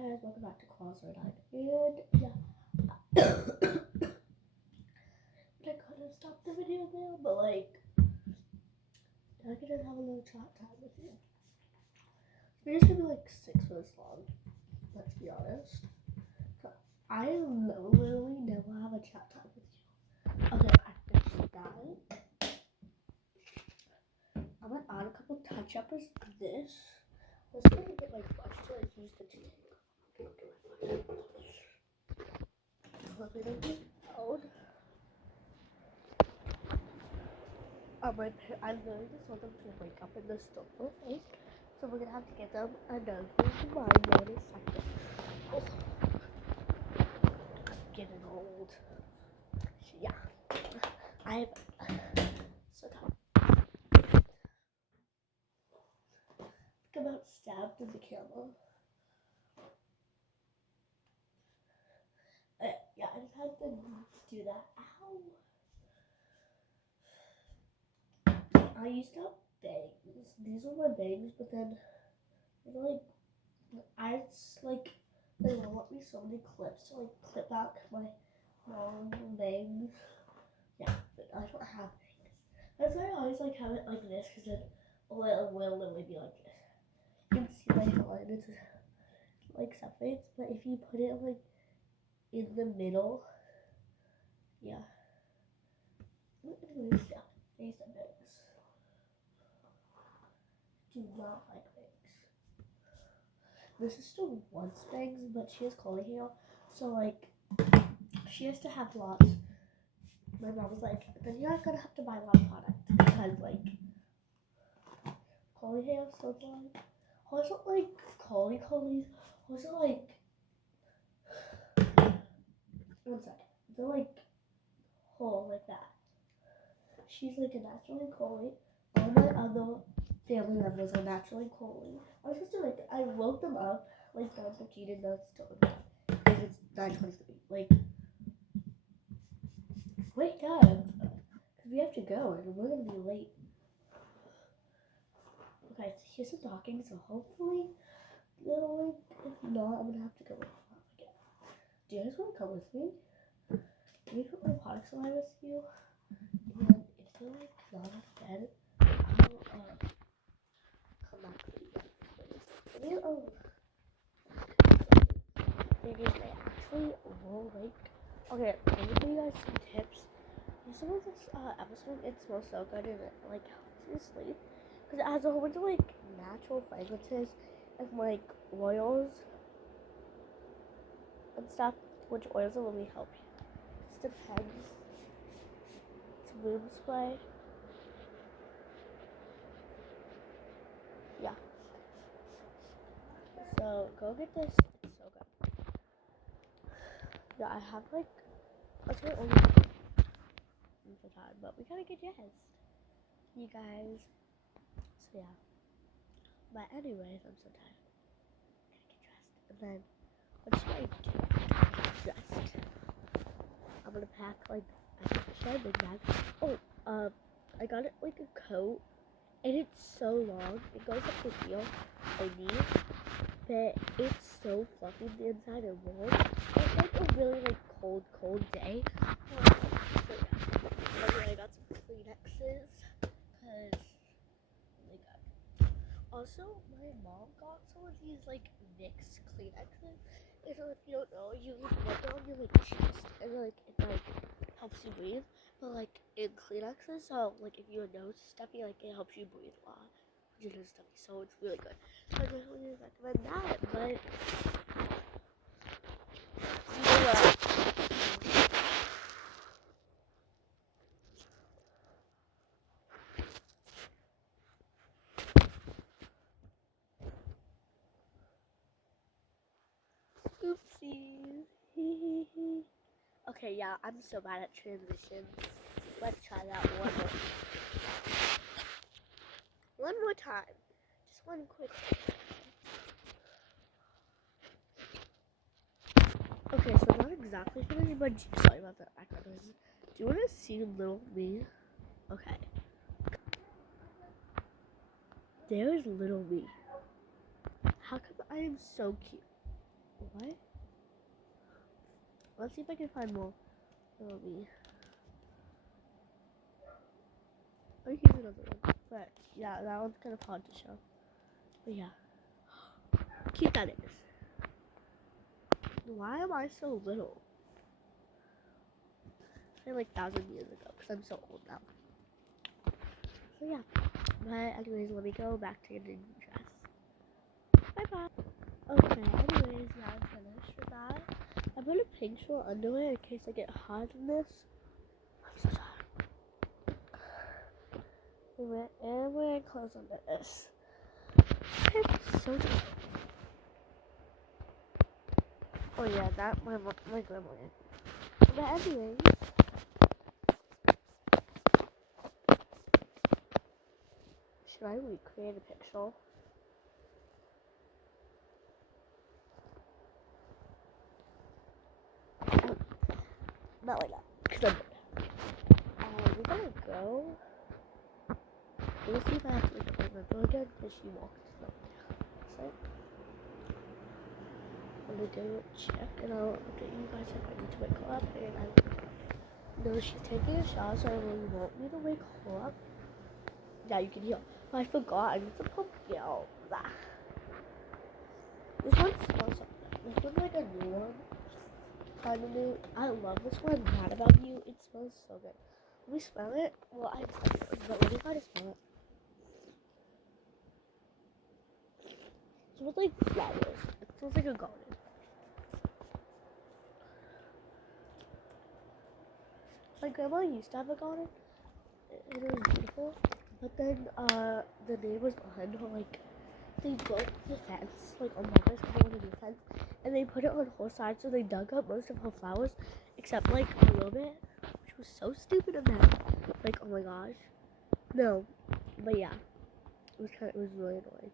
guys, welcome back to Crossroad Nine. And yeah, I could have stopped the video there, but like, I could just have a little chat time with you. It's gonna be like 6 minutes long, let's be honest. So, I literally never have a chat time with you. Okay, I finished that. I'm gonna add a couple touch-uppers to this. Let's go and get my brush to like use the tank. A little bit loud. I literally just want them to wake up in the store, okay? So we're gonna have to get them another reminder in a second. Oh, getting old. Yeah, I'm so tired. Think about stabbed in the camera. Yeah, I just had to do that. Ow. I used to have bangs. These were my bangs, but then like I just like they won't let me so many clips to like clip back my long bangs. Yeah, but I don't have bangs. That's why I always like have it like this, because it will literally be like this. You can see my hairline, it's like separates, but if you put it like in the middle, yeah. Anyways, yeah, face and bangs. Do not like bangs. My sister wants bangs, but she has curly hair, so like she has to have lots. My mom was like, then you're not gonna have to buy a lot of product, because like curly hair, so it's like also like curlies, also like one second, they're like whole like that. She's like a naturally curly. All my other family members are naturally curly. I was supposed to like I woke them up like 9:15 and now it's still because it's 9:23. Like wake up, because we have to go and we're gonna be late. Okay, so here's some talking, so hopefully they'll like, if not, I'm gonna have to go again. Do you guys want to come with me? Let me put my products away with you, and if they're like not out of bed, I'll come back with you guys. Maybe because they actually will like. Okay, let me give you guys some tips. Some of this episode, it smells so good and it like helps you sleep because it has a whole bunch of like natural fragrances and like oils and stuff, which oils will really help you. Just depends. It's room spray. Yeah. So go get this. It's so good. Yeah, I have like that's my only I'm so tired, but we gotta get dressed. You guys. So yeah. But anyways, I'm so tired. Gotta get dressed. And then what should I do after I'm dressed? I'm gonna pack like a big bag. Oh, I got it like a coat, and it's so long. It goes up to here, my knees, but it's so fluffy on the inside and warm. It's like a really like cold day. So yeah. Anyway, I got some Kleenexes, cause oh my god. Also, my mom got some of these like mixed Kleenexes. And so if you don't know, you like rub it on your like chest, and like it like helps you breathe. But like in Kleenexes, so like if your nose is stuffy, like it helps you breathe a lot. Your nose is stuffy, so it's really good. So I definitely recommend that. But you know what? Oopsies. Okay, yeah, I'm so bad at transitions. Let's try that one more time. Just one quick. Okay, so not exactly finished, but sorry about the background noise. Do you want to see little me? Okay. There's little me. How come I am so cute? What? Let's see if I can find more. It'll be. Oh, here's another one. But yeah, that one's kind of hard to show. But yeah. Cute that is. Why am I so little? I like 1,000 years ago because I'm so old now. So yeah. But anyways, let me go back to getting dressed. Bye bye. Okay, anyways, yeah, I'm finished with that. I put a pink short underwear in case I get hot in this. I'm so tired. And wearing clothes under this. I'm so tired. Oh yeah, that my grandma. But anyways, should I recreate a picture? Not like that, because I'm bored. We're gonna go. We'll see if I have to wake up my grandma again, because she walked. So, I'm gonna go check, and I'll update you guys if I need to wake her up. And I know she's taking a shower, so I really won't need to wake her up. Yeah, you can hear. But I forgot, I need to put out. This one smells so good. This one's like a new one. Kind of new. I love this one. Mad About You. It smells so good. Let me smell it. Well, I smell it, but let me try to smell it. It smells like flowers. It smells like a garden. My grandma used to have a garden. It was beautiful. But then the neighbors behind her, like, they broke the fence, like, on purpose because they wanted a new fence. And they put it on her side, so they dug up most of her flowers, except, like, a little bit. Which was so stupid of them. Like, oh my gosh. No. But yeah. It was really annoying.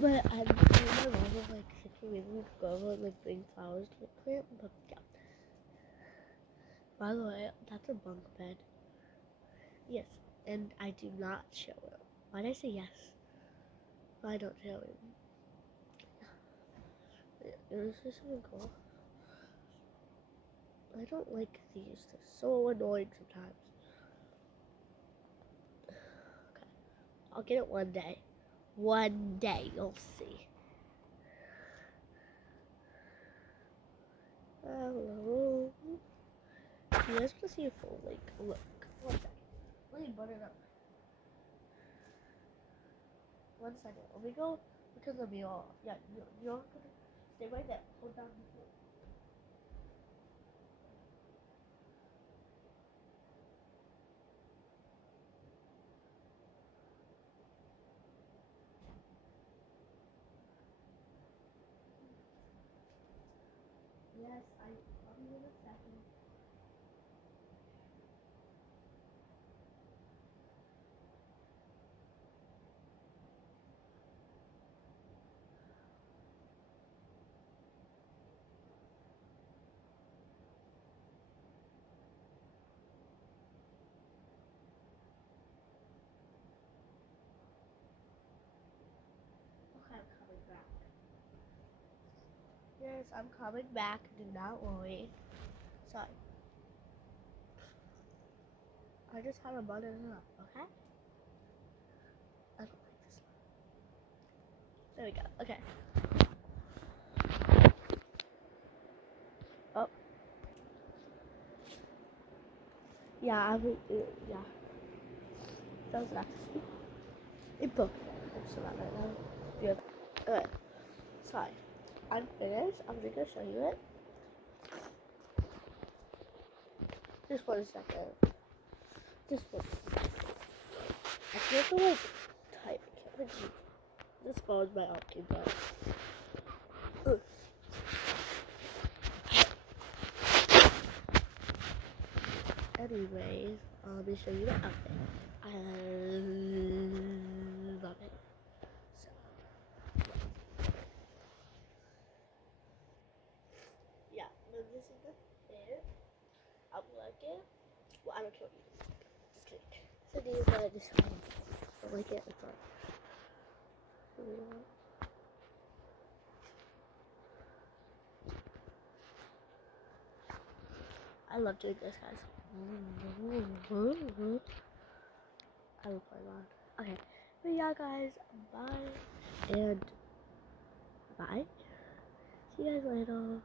But my mom was like thinking maybe we could go over and like bring flowers to the plant. But yeah. By the way, that's a bunk bed. Yes. And I do not show him. Why did I say yes? I don't show him. Is this gonna go? I don't like these. They're so annoying sometimes. Okay. I'll get it one day. One day, you'll see. Hello. You guys want to see a full lake? Look. One second. Let me butter it up. 1 second. Let me go because of me all. Yeah, you're gonna stay right there. Hold down the phone. Yes, I'll be in a second. Okay, I'm coming back. Yes, I'm coming back. Do not worry. Sorry. I just had a butter it up, okay? I don't like this one. There we go. Okay. Oh. Yeah, I will. Yeah. That was that. It broke. I'm so mad right now. Good. Okay. Sorry. I'm finished. I'm just gonna show you it. Just 1 second. Just 1 second. I can't go like type. I can't like this phone's my outfit, but anyways, let me show you the outfit. I love it. So yeah, this is the fit. I like it. Well, I don't care what you think. Just kidding. So these are just I like it. It's on. I love doing this, guys. I love playing loud. Okay, but yeah, guys, bye and bye. See you guys later.